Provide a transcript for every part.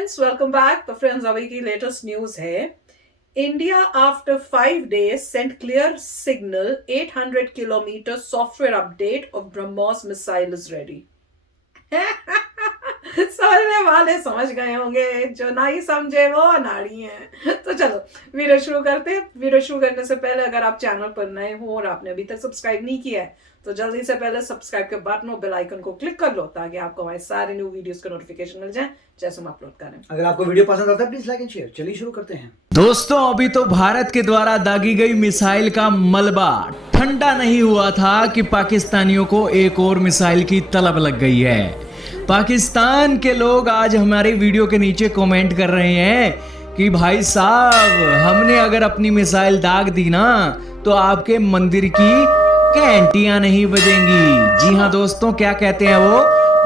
Friends, welcome back. तो friends, अभी की लेटेस्ट न्यूज है। India after 5 days sent clear signal 800 kilometre software update of BrahMos missile is ready. समझने वाले समझ गए होंगे, जो नहीं समझे वो अनाड़ी हैं। तो चलो वीडियो शुरू करते हैं। वीडियो शुरू करने से पहले अगर आप चैनल पर नए हो और आपने अभी तक सब्सक्राइब नहीं किया है तो जल्दी से पहले सब्सक्राइब के बटन और बेल आइकन को क्लिक कर लो ताकि आपको हमारे सारे न्यू वीडियोस के नोटिफिकेशन मिल जाए जैसे हम अपलोड करें। अगर आपको वीडियो पसंद आता है प्लीज लाइक एंड शेयर। चलिए शुरू करते हैं। दोस्तों, अभी तो भारत के द्वारा दागी गई मिसाइल का मलबा ठंडा नहीं हुआ था कि पाकिस्तानियों को एक और मिसाइल की तलब लग गई है। पाकिस्तान के लोग आज हमारे वीडियो के नीचे कमेंट कर रहे हैं कि भाई साहब, हमने अगर अपनी मिसाइल दाग दी ना तो आपके मंदिर की घंटियां नहीं बजेंगी। जी हाँ दोस्तों, क्या कहते हैं वो,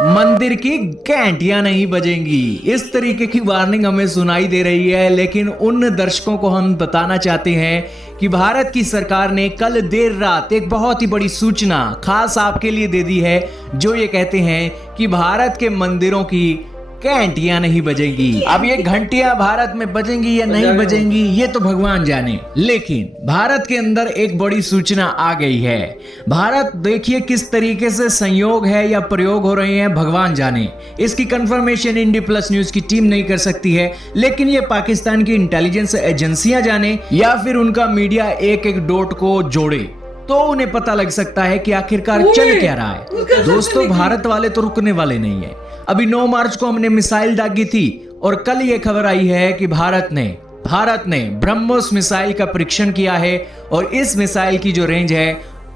मंदिर की घंटियां नहीं बजेंगी। इस तरीके की वार्निंग हमें सुनाई दे रही है। लेकिन उन दर्शकों को हम बताना चाहते हैं कि भारत की सरकार ने कल देर रात एक बहुत ही बड़ी सूचना खास आपके लिए दे दी है, जो ये कहते हैं कि भारत के मंदिरों की घंटियां नहीं बजेंगी। अब ये घंटियां भारत में बजेंगी या नहीं बजेंगी ये तो भगवान जाने, लेकिन भारत के अंदर एक बड़ी सूचना आ गई है। भारत देखिए किस तरीके से संयोग है या प्रयोग हो रहे हैं, भगवान जाने। इसकी कंफर्मेशन इंडी प्लस न्यूज की टीम नहीं कर सकती है, लेकिन ये पाकिस्तान की इंटेलिजेंस एजेंसियां जाने या फिर उनका मीडिया एक एक डॉट को जोड़े तो उन्हें पता लग सकता है कि आखिरकार चल क्या रहा है। दोस्तों, भारत वाले तो रुकने वाले नहीं है। अभी 9 मार्च को हमने मिसाइल दागी थी और कल ये खबर आई है कि भारत ने ब्रह्मोस मिसाइल का परीक्षण किया है और इस मिसाइल की जो रेंज है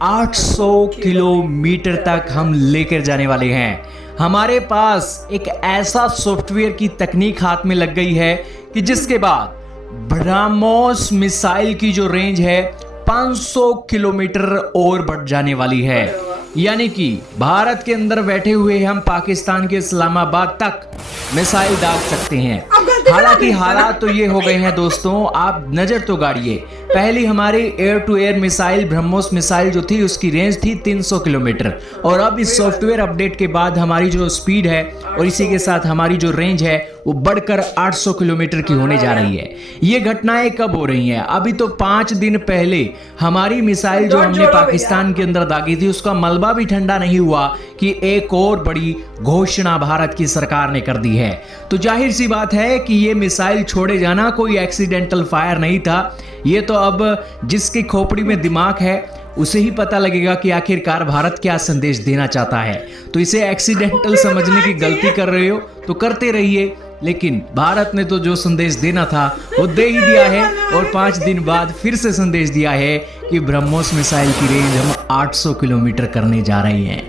800 किलोमीटर तक हम लेकर जाने वाले हैं। हमारे पास एक ऐसा सॉफ्टवेयर की तकनीक हाथ में लग गई है कि जिसके बाद ब्रह्मोस मिसाइल की जो रेंज है 500 किलोमीटर और बढ़ जाने वाली है। यानी कि भारत के अंदर बैठे हुए हम पाकिस्तान के इस्लामाबाद तक मिसाइल दाग सकते हैं। हालांकि हालात तो ये हो गए हैं दोस्तों, आप नजर तो गाड़िए। पहली हमारी air to air missile BrahMos missile जो थी उसकी रेंज थी 300 किलोमीटर और अब इस सॉफ्टवेयर अपडेट के बाद हमारी जो स्पीड है और इसी के साथ हमारी जो रेंज है वो बढ़कर 800 किलोमीटर की होने जा रही है। ये घटनाएं कब हो रही हैं? अभी तो 5 दिन पहले हमारी मिसाइल जो हमने पाकिस्तान के अंदर दागी थी उसका मलबा भी ठंडा नहीं हुआ कि एक और बड़ी घोषणा भारत की सरकार ने कर दी है। तो जाहिर सी बात है कि ये मिसाइल छोड़े जाना कोई एक्सीडेंटल फायर नहीं था। ये तो अब जिसकी खोपड़ी में दिमाग है उसे ही पता लगेगा कि आखिरकार भारत क्या संदेश देना चाहता है। तो इसे एक्सीडेंटल समझने की गलती कर रहे हो तो करते रहिए, लेकिन भारत ने तो जो संदेश देना था वो दे ही दिया है और 5 दिन बाद फिर से संदेश दिया है कि ब्रह्मोस मिसाइल की रेंज हम 800 किलोमीटर करने जा रहे हैं।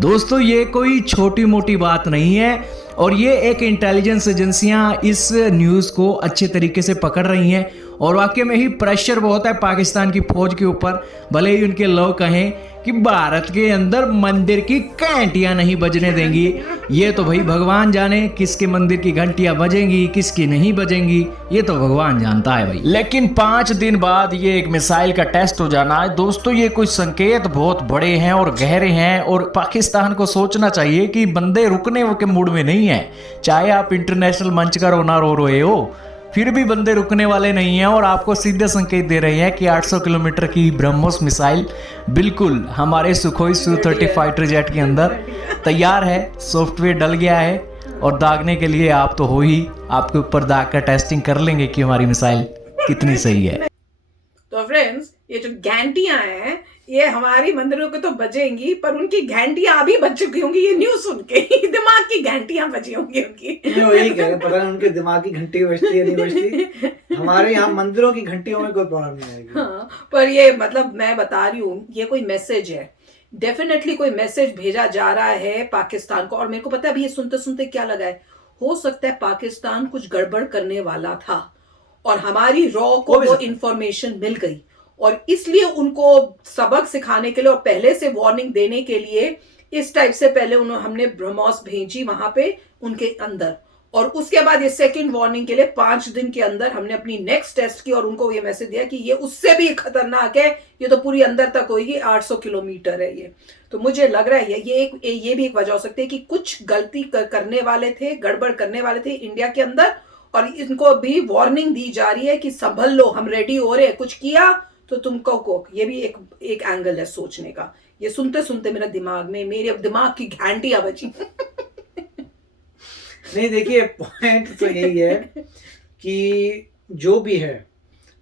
दोस्तों, ये कोई छोटी मोटी बात नहीं है और ये एक इंटेलिजेंस एजेंसियां इस न्यूज़ को अच्छे तरीके से पकड़ रही हैं और वाकई में ही प्रेशर बहुत है पाकिस्तान की फौज के ऊपर। भले ही उनके लोग कहें कि भारत के अंदर मंदिर की घंटियां नहीं बजने देंगी, ये तो भाई भगवान जाने किसके मंदिर की घंटियां बजेंगी किसकी नहीं बजेंगी, ये तो भगवान जानता है भाई। लेकिन 5 दिन बाद ये एक मिसाइल का टेस्ट हो जाना है दोस्तों, ये कुछ संकेत बहुत बड़े हैं और गहरे हैं और पाकिस्तान को सोचना चाहिए कि बंदे रुकने के मूड में नहीं है। चाहे आप इंटरनेशनल मंच का रोना रो रहे हो, फिर भी बंदे रुकने वाले नहीं हैं और आपको सीधे संकेत दे रहे हैं कि 800 किलोमीटर की ब्रह्मोस मिसाइल बिल्कुल हमारे सुखोई Su-30 फाइटर जेट के अंदर तैयार है। सॉफ्टवेयर डल गया है और दागने के लिए आप तो हो ही, आपके ऊपर दाग कर टेस्टिंग कर लेंगे कि हमारी मिसाइल कितनी सही है। तो फ्रेंड्स, ये जो घंटियां हैं ये हमारी मंदिरों को तो बजेंगी, पर उनकी घंटियां अभी बज चुकी होंगी। ये न्यूज सुन के दिमाग की घंटियां बजी होंगी उनकी। वही कह रहे, पता नहीं उनके दिमाग की घंटी बजती है नहीं बजती। हमारे यहाँ मंदिरों की घंटियों में कोई प्रॉब्लम नहीं आएगी। हाँ, पर ये मतलब मैं बता रही हूँ, ये कोई मैसेज है, डेफिनेटली कोई मैसेज भेजा जा रहा है पाकिस्तान को। और मेरे को पता है अभी ये सुनते सुनते क्या लगा है, हो सकता है पाकिस्तान कुछ गड़बड़ करने वाला था और हमारी रॉ को वो इंफॉर्मेशन मिल गई और इसलिए उनको सबक सिखाने के लिए और पहले से वार्निंग देने के लिए इस टाइप से पहले हमने ब्रह्मोस भेजी वहां पे उनके अंदर। और उसके बाद ये सेकंड वार्निंग के लिए 5 दिन के अंदर हमने अपनी नेक्स्ट टेस्ट की और उनको ये मैसेज दिया कि ये उससे भी खतरनाक है, ये तो पूरी अंदर तक होगी, 800 किलोमीटर है ये। तो मुझे लग रहा है ये भी एक वजह हो सकती है कि कुछ गलती करने वाले थे, गड़बड़ करने वाले थे इंडिया के अंदर, और इनको भी वार्निंग दी जा रही है कि संभल लो, हम रेडी हो रहे हैं, कुछ किया तो तुमको को। ये भी एक एंगल है सोचने का। ये सुनते सुनते मेरे दिमाग की घंटियां बची। नहीं देखिए, पॉइंट तो यही है कि जो भी है,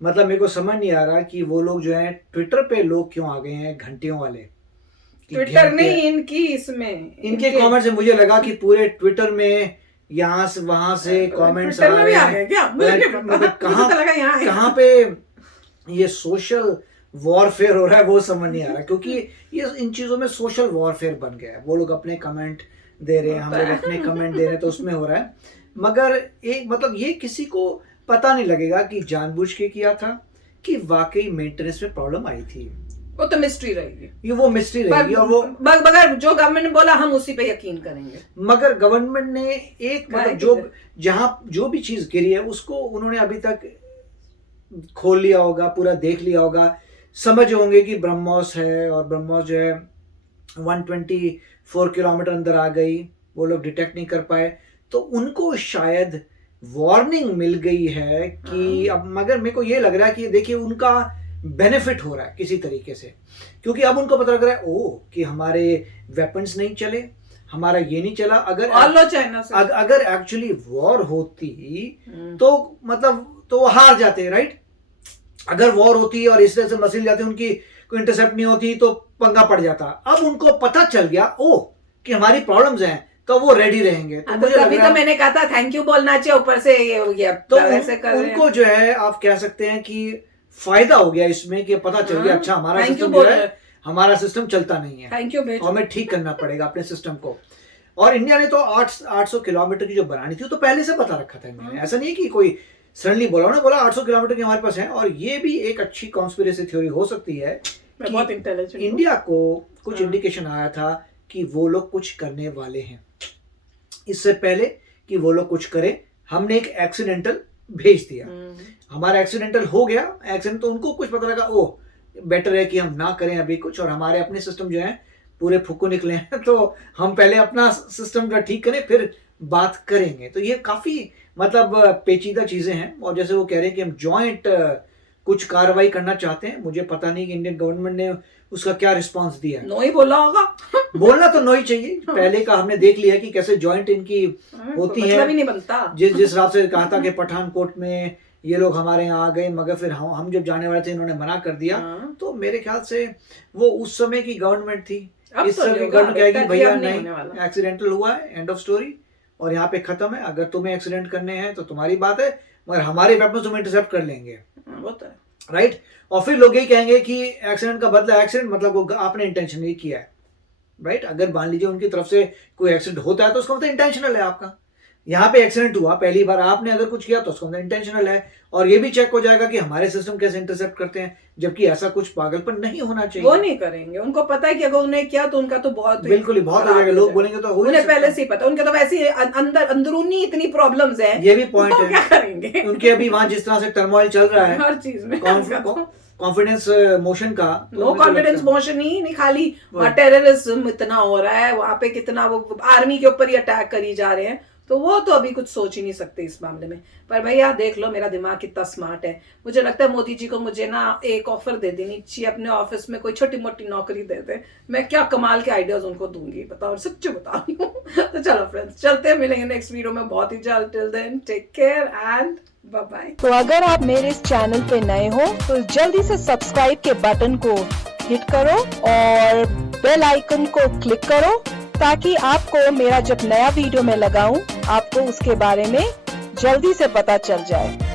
मतलब मेरे को समझ नहीं आ रहा कि वो लोग जो है ट्विटर पे लोग क्यों आ गए हैं घंटियों वाले। ट्विटर नहीं, इनके कमेंट से मुझे लगा कि पूरे ट्विटर में यहाँ से वहां से कमेंट्स आ रहे हैं क्या, मतलब कहाँ पे ये सोशल वॉरफेयर हो रहा है वो समझ नहीं आ रहा, क्योंकि ये इन चीजों में सोशल वॉरफेयर बन गया है। वो लोग अपने कमेंट दे रहे हैं, हम लोग अपने कमेंट दे रहे हैं, तो उसमें हो रहा है। मगर एक मतलब ये किसी को पता नहीं लगेगा कि जानबूझ के किया था कि वाकई मेंटेनेंस में प्रॉब्लम आई थी। वो तो मिस्ट्री रहेगी, वो मिस्ट्री रहेगी। और वो मगर जो गवर्नमेंट ने बोला हम उसी पे यकीन करेंगे। मगर गवर्नमेंट ने एक मतलब जहां जो भी चीज गिरी है उसको उन्होंने अभी तक खोल लिया होगा, पूरा देख लिया होगा, समझ होंगे कि ब्रह्मोस है, और ब्रह्मोस जो है 124 किलोमीटर अंदर आ गई, वो लोग डिटेक्ट नहीं कर पाए, तो उनको शायद वार्निंग मिल गई है कि अब। मगर मेरे को ये लग रहा है कि देखिए उनका बेनिफिट हो रहा है किसी तरीके से, क्योंकि अब उनको पता लग रहा है कि हमारे वेपन्स नहीं चले, हमारा ये नहीं चला। अगर एक्चुअली वॉर होती तो मतलब तो वो हार जाते, राइट। अगर वॉर होती और इस तरह से मसील जाते, उनकी कोई इंटरसेप्ट नहीं होती तो पंगा पड़ जाता। अब उनको पता चल गया कि हमारी प्रॉब्लम्स हैं, तो वो रेडी रहेंगे। तो मुझे तभी तो मैंने कहा था थैंक यू बोलना चाहिए, ऊपर से ये हो गया। तो उनको जो है आप कह सकते हैं कि फायदा हो गया इसमें, कि पता चल गया अच्छा हमारा सिस्टम जो है, हमारा सिस्टम चलता नहीं है, थैंक यू, और हमें ठीक करना पड़ेगा अपने सिस्टम को। और इंडिया ने तो 800 किलोमीटर की जो बनानी थी तो पहले से बता रखा था इंडिया ने, ऐसा नहीं कि कोई सडनली बोला। उन्होंने बोला 800 किलोमीटर की हमारे पास है। और ये भी एक अच्छी कॉन्स्पिरेसी थ्योरी हो सकती है कि बहुत इंटेलिजेंट इंडिया को कुछ इंडिकेशन आया था कि वो लोग कुछ करने वाले हैं। इससे पहले कि वो लोग कुछ करें, हमने एक एक्सीडेंटल भेज दिया, हमारा एक्सीडेंटल हो गया एक्सीडेंट, तो उनको कुछ पता लगा बेटर है कि हम ना करें अभी कुछ, और हमारे अपने सिस्टम जो है पूरे फुक्को निकले हैं, तो हम पहले अपना सिस्टम जो ठीक करें फिर बात करेंगे। तो ये काफी मतलब पेचीदा चीजें हैं। और जैसे वो कह रहे हैं कि हम जॉइंट कुछ कार्रवाई करना चाहते हैं, मुझे पता नहीं कि इंडियन गवर्नमेंट ने उसका क्या रिस्पांस दिया है। नो ही बोला होगा। बोलना तो नो ही चाहिए, पहले का हमने देख लिया कि कैसे जॉइंट इनकी होती है, नहीं बनता। जिस हिसाब से कहा था कि पठानकोट में ये लोग हमारे यहाँ आ गए, मगर फिर हम जब जाने वाले थे इन्होंने मना कर दिया। तो मेरे ख्याल से वो उस समय की गवर्नमेंट थी, इस समय की गवर्नमेंट कहेगी भैया नहीं, एक्सीडेंटल हुआ है, एंड ऑफ स्टोरी, और यहाँ पे खत्म है। अगर तुम्हें एक्सीडेंट करने हैं तो तुम्हारी बात है, मगर हमारे वेपन तुम्हें इंटरसेप्ट कर लेंगे, राइट। और फिर लोग यही कहेंगे कि एक्सीडेंट का बदला एक्सीडेंट, मतलब वो आपने इंटेंशनली किया है, राइट। अगर मान लीजिए उनकी तरफ से कोई एक्सीडेंट होता है तो उसका मतलब इंटेंशनल है आपका। यहाँ पे एक्सीडेंट हुआ पहली बार, आपने अगर कुछ किया तो उसका मतलब इंटेंशनल है, और ये भी चेक हो जाएगा कि हमारे सिस्टम कैसे इंटरसेप्ट करते हैं, जबकि ऐसा कुछ पागलपन नहीं होना चाहिए। वो नहीं करेंगे, उनको पता है कि अगर उन्हें किया तो उनका तो बहुत बिल्कुल ही बहुत हो जाएगा। लोग बोलेंगे तो उन्हें पहले से ही पता, उनके तो वैसे अंदरूनी इतनी प्रॉब्लम्स हैं, ये भी पॉइंट है। क्या करेंगे उनके अभी वहां जिस तरह से टर्मोइल चल रहा है हर चीज में, कॉन्फिडेंस मोशन का, नो कॉन्फिडेंस मोशन ही नहीं, खाली टेररिज्म इतना हो रहा है वहां पे, कितना वो आर्मी के ऊपर ही अटैक करी जा रहे हैं, तो वो तो अभी कुछ सोच ही नहीं सकते इस मामले में। पर भैया देख लो मेरा दिमाग कितना स्मार्ट है। मुझे लगता है मोदी जी को मुझे ना एक ऑफर दे देनी चाहिए, अपने ऑफिस में कोई छोटी मोटी नौकरी दे दे, मैं क्या कमाल के आइडियाज उनको दूंगी, बताओ, सच्ची बता रही हूँ। तो चलो फ्रेंड्स, चलते हैं, मिलेंगे नेक्स्ट वीडियो में बहुत ही जल्द। Till then take care and bye bye. तो अगर आप मेरे इस चैनल पे नए हो तो जल्दी से सब्सक्राइब के बटन को हिट करो और बेल आइकन को क्लिक करो, ताकि आपको मेरा जब नया वीडियो मैं लगाऊं आपको उसके बारे में जल्दी से पता चल जाए।